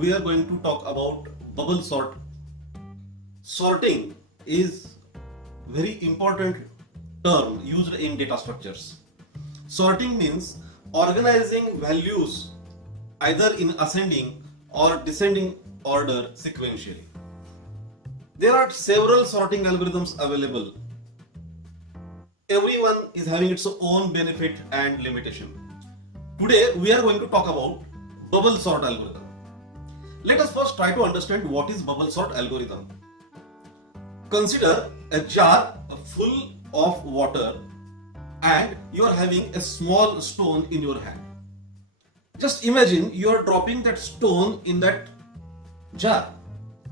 we are going to talk about bubble sort. Sorting is very important term used in data structures. Sorting means organizing values either in ascending or descending order sequentially. There are several sorting algorithms available. Everyone is having its own benefit and limitation. Today we are going to talk about bubble sort algorithm. Let us first try to understand what is bubble sort algorithm. Consider a jar full of water and you are having a small stone in your hand. Just imagine you are dropping that stone in that jar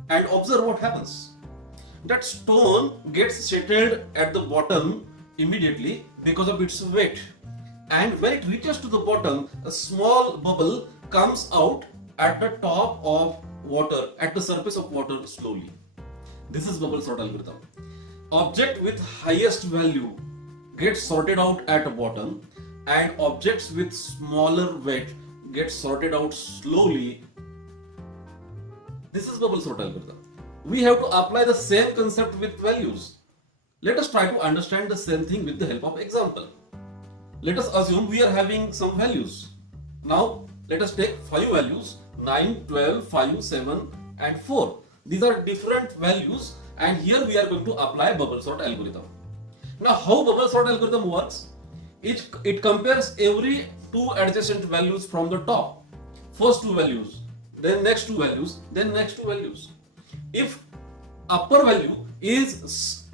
and observe what happens. That stone gets settled at the bottom immediately because of its weight, and when it reaches to the bottom, a small bubble comes out at the top of water, at the surface of water slowly. This is bubble sort algorithm. Object with highest value gets sorted out at the bottom and objects with smaller weight get sorted out slowly. This is bubble sort algorithm. We have to apply the same concept with values. Let us try to understand the same thing with the help of example. Let us assume we are having some values. Now let us take 5 values: 9, 12, 5, 7 and 4. These are different values and here we are going to apply bubble sort algorithm. Now how bubble sort algorithm works? It compares every 2 adjacent values from the top. First 2 values, then next 2 values, then next 2 values. If upper value is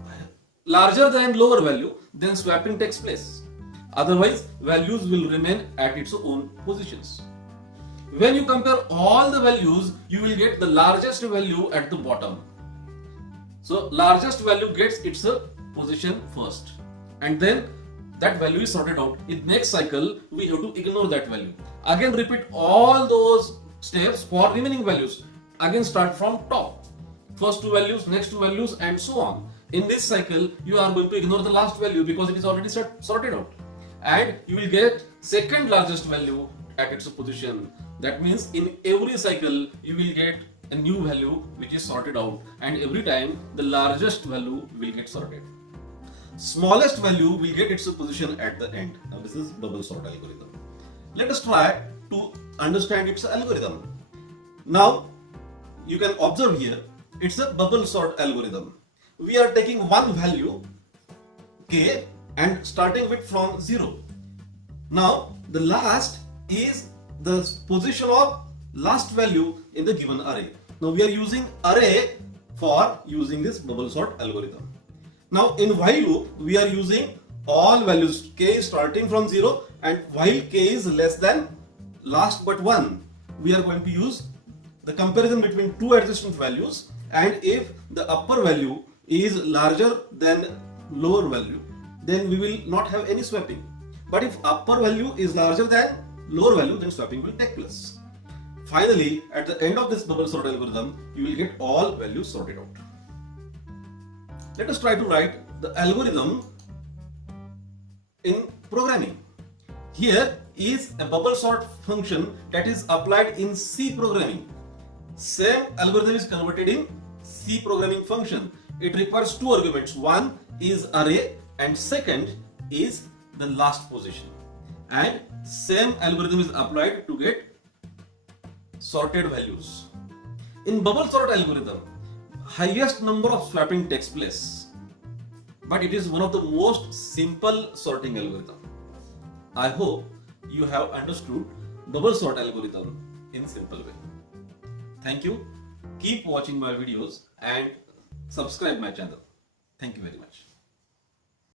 larger than lower value, then swapping takes place. Otherwise, values will remain at its own positions. When you compare all the values, you will get the largest value at the bottom. So, largest value gets its position first, and then that value is sorted out. In next cycle, we have to ignore that value. Again, repeat all those steps for remaining values. Again, start from top. First 2 values, next 2 values, and so on. In this cycle, you are going to ignore the last value because it is already sorted out, and you will get second largest value at its position. That means in every cycle you will get a new value which is sorted out, and every time the largest value will get sorted. Smallest value will get its position at the end. Now this is bubble sort algorithm. Let us try to understand its algorithm. Now you can observe here, it's a bubble sort algorithm. We are taking one value k and starting with from 0. Now the last is the position of last value in the given array. Now we are using array for using this bubble sort algorithm. Now in while loop we are using all values k starting from 0, and while k is less than last but 1, we are going to use the comparison between 2 adjacent values, and if the upper value is larger than lower value, then we will not have any swapping. But if upper value is larger than lower value, then swapping will take place. Finally, at the end of this bubble sort algorithm, you will get all values sorted out. Let us try to write the algorithm in programming. Here is a bubble sort function that is applied in C programming. Same algorithm is converted in C programming function. It requires 2 arguments. One is array and second is the last position. And same algorithm is applied to get sorted values. In bubble sort algorithm, highest number of swapping takes place, but it is one of the most simple sorting algorithm. I hope you have understood bubble sort algorithm in simple way. Thank you. Keep watching my videos and subscribe my channel. Thank you very much.